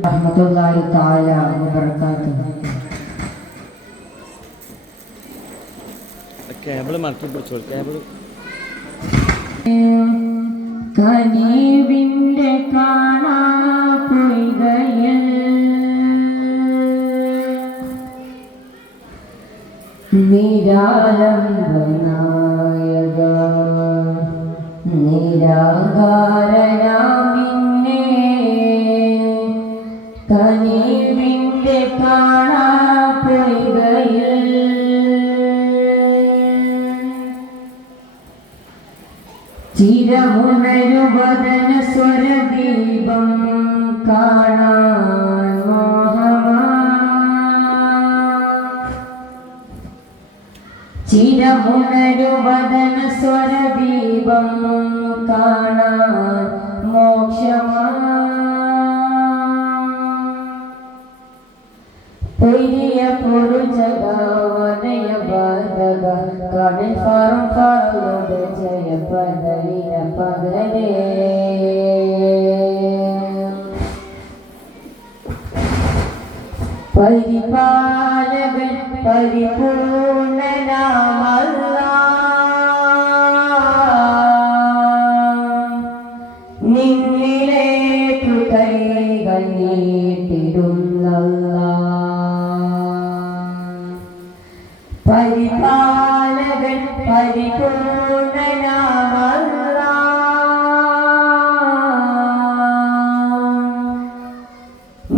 Rahmatullahi ta'ala wabarakatuh. Cable മടക്കി പിടിച്ചോ. Cable കനിവിന്റെ കാണാ പൊയ്കയിൽ നിരാലംബനായക നിരാകാരനാമിന്നെ കനിവിന്റെ കാണാ പൊയ്കയിൽ ചിരമുണരുവദന സ്വരദീപം കാണാൻ മോഹമാ ചിരമുണരുവദന സ്വരദീപം കാണാൻ മോക്ഷമാ പെരിയ പൊരുജഗാവനയ ബാധക കടൽ ഫാറും ഫാറുടെ ജയ പദലിന പദരേ പരിപാലകൻ പരിപൂർണനാമല്ലാഹ് നിന്നിലേക്കു കൈകൾ നീട്ടിടുന്നല്ലാഹ് പരിപാലകൻ പരിപൂർണനാമല്ലാഹ്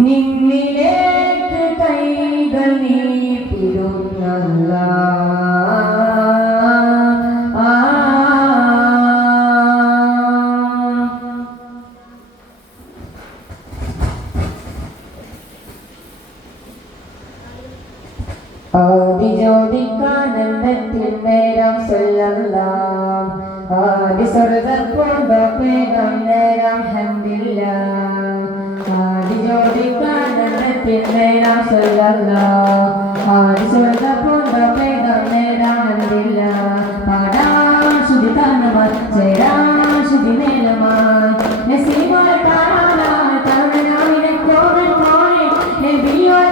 നിന്നിലേക്ക് കൈകൾ നീട്ടിടുന്നല്ലാഹ് ആദിജ്യോതിക്കാനന്ദത്തിൽ നേരം സല്ലല്ലാഹ് ആദിസ്വർഗ്ഗപ്പൂന്തോപ്പേകം നേരം ഹംദില്ലാഹ് ആദിജ്യോതിക്കാനന്ദത്തിൽ നേരം സല്ലല്ലാഹ് ആദിസ്വർഗ്ഗപ്പൂന്തോപ്പേകം നേരം ഹംദില്ലാഹ് പാടാൻ ശുദ്ധി തന്നമാർ ചേരാൻ ശുദ്ധി നേലമായി നസീബാൽ കാണാനായി തവനായിനെ കോവൻ കോണെ നബിയോൽ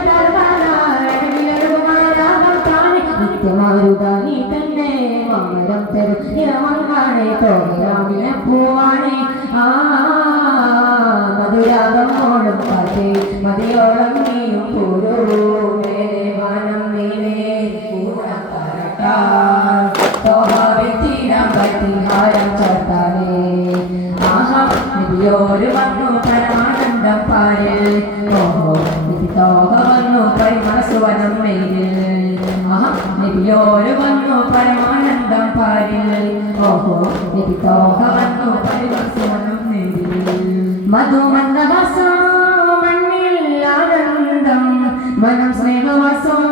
മാരുതാനി തന്നെ മമരം തരും ഇരമങ്ങാണെ തോരാമിനെ പൂവാണെ മധുരാഗം ഓടും പാട്ടേ മതിയോളം നീയും പൂരോ മേരെ വാനം നീലേ ഹാരം ചേർത്താലേ ആഹാ നബിയോര് വന്നു പരമാനന്ദം പാരിൽ ഓഹോ നിധി തോക വന്നു പരിമളസുവനം മെയിലിൽ നബിയോര് വന്നു പരമാനന്ദം പാരിൽ ഓഹോ നബി തോക വന്നു പരിമളസുവനം മെയിലിൽ മധുമന്ദവാസം മണ്ണിൽ ആനന്ദം മനം സ്നേഹവാസം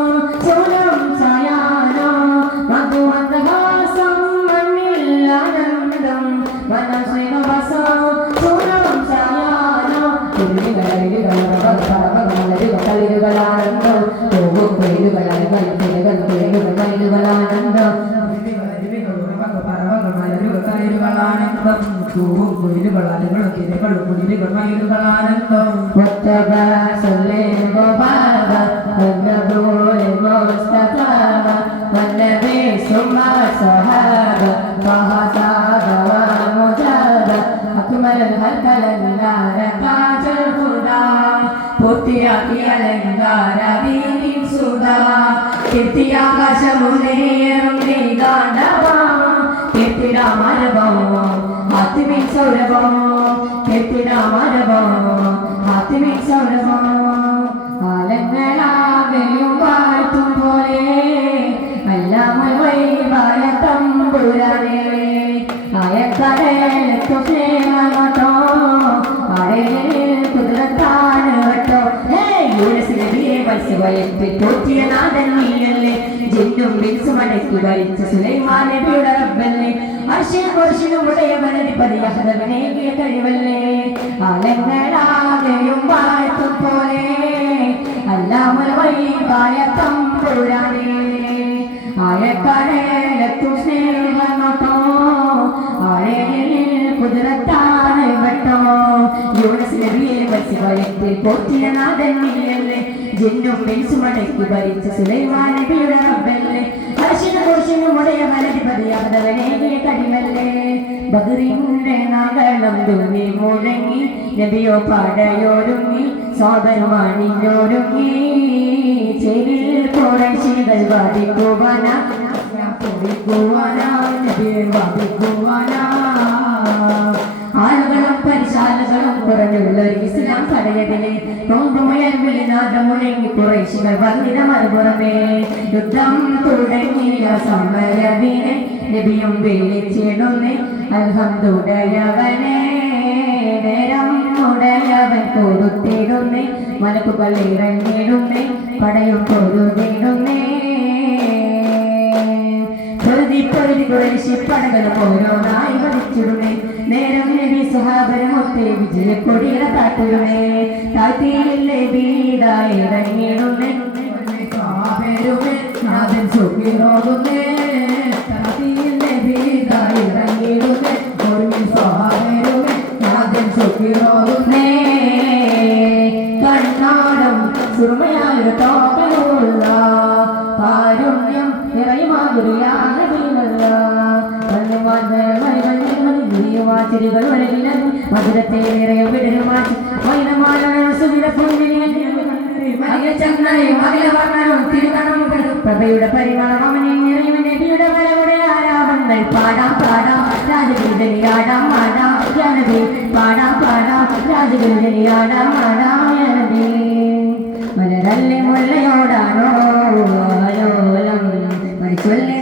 ചോലം ചായാനോ മധുമന്ദവാസം മണ്ണിൽ ആനന്ദം മനം സ്നേഹവാസം ചോലം ചായാനോ കളിരുകളാനന്ദം പോകും കീർത്തിയാകാശമുന്നേറും കീർത്തിരാമരഭമോ ആത്മീ സൗരഭമോ കീർത്തിരാമരഭമോ ആത്മീ കാലങ്ങളാകെയും വാഴ്ത്തും പോലെ എല്ലാം വൈവായ തമ്പുരാനെ ആയക്കടലത്തു സ്നേഹമട്ടോ ആരേൽ കുതിരത്താണ് കേട്ടോ യൂനസിനെ മത്സ്യവയത്തിൽ പോറ്റിയ നാഥൻ നീയല്ലേ ജിന്നും ബിൻസും അടക്കി ഭരിച്ച സുലൈമാൻ നബിയുടെ റബ്ബല്ലേ അർശിനും കുർശിനും ഉടയവനധിപതി അഹദവനേകിയ കഴിവല്ലേ ആലങ്ങളാകെയും വാഴ്ത്തും പോലെ അല്ലാമൽ വൈവായ തമ്പുരാനെ ആയക്കടലത്തു സ്നേഹമട്ടോ ആരേൽ കുതിരത്താണ് കേട്ടോ യൂനസ് നബിയെ മത്സ്യവയത്തിൽ പോറ്റിയ നാഥൻ നീയല്ലേ ജിന്നും ബിൻസും അടക്കി ഭരിച്ച സുലൈമാൻ നബിയുടെ റബ്ബല്ലേ അർശിനും കുർശിനും ഉടയവനധിപതി അഹദവനേകിയ കഴിവല്ലേ ബദറിന്റെ നാഗളം തുന്നി മുഴങ്ങി നബിയോ പടയോരുങ്ങി സോദരമാണിഞ്ഞോരുങ്ങി ചെരിൽ കുറശികൾ വാദിക്കുവാനാ നബിയെ വാദിക്കുവാനാ ആളുകളും പരിശാലകളും കുറഞ്ഞുള്ള ഒരു ഇസ്ലാം കടയതിലെ കൊമ്പുമുയൽ വിളിനാഥം മുഴങ്ങി കുറേശികൾ വന്നിത മറുപുറമേ യുദ്ധം തുടങ്ങിയ സമരവിനെ നബിയും വിളിച്ചിടുന്നേ അൽഹംദുലില്ലാഹവനെ നേരം ഉടയവൻ കൊടുത്തിടുന്നേ മലക്കുകൾ ഇറങ്ങിടുന്നേ പടയും പൊരുതിടുന്നേ പൊരുതി കുറേശി പടകളും ഓരോന്നായി വലിച്ചിടുന്നേ നേരം നബി സുഹാബരമൊത്തെ വിജയക്കൊടിയില താട്ടിടുന്നേ താഴ്ത്തിയില്ലേ വീടായി ഇറങ്ങിടുന്നേ നാഥൻ സുഖിറോകുന്നേ താഴ്ത്തിയില്ലേ വീടായി ഇറങ്ങിടുന്നേ നാഥൻ സുഖിറോകുന്നേ കണ്ണാടം സുറുമയായ തോക്കലുള്ള കാരുണ്യം നിറയുമാകുറിയാണ് ചെടികൾ വരകിലും മധുരത്തെ നിറയെ വിടരുമാറ്റി പ്രഭയുടെ പരിമളം അവനെ നിറയും നബിയുടെ വരവിടെ ആരാവങ്ങൾ പാടാം പാടാം രാജഗുരുജനിയാടാം ആടാം ജനബി പാടാം പാടാം രാജഗുരുജനിയാടാം ആടാം ജനബി മലരല്ലേ മുല്ലയോടാണോ ആലോലം മരിച്ചൊല്ലേ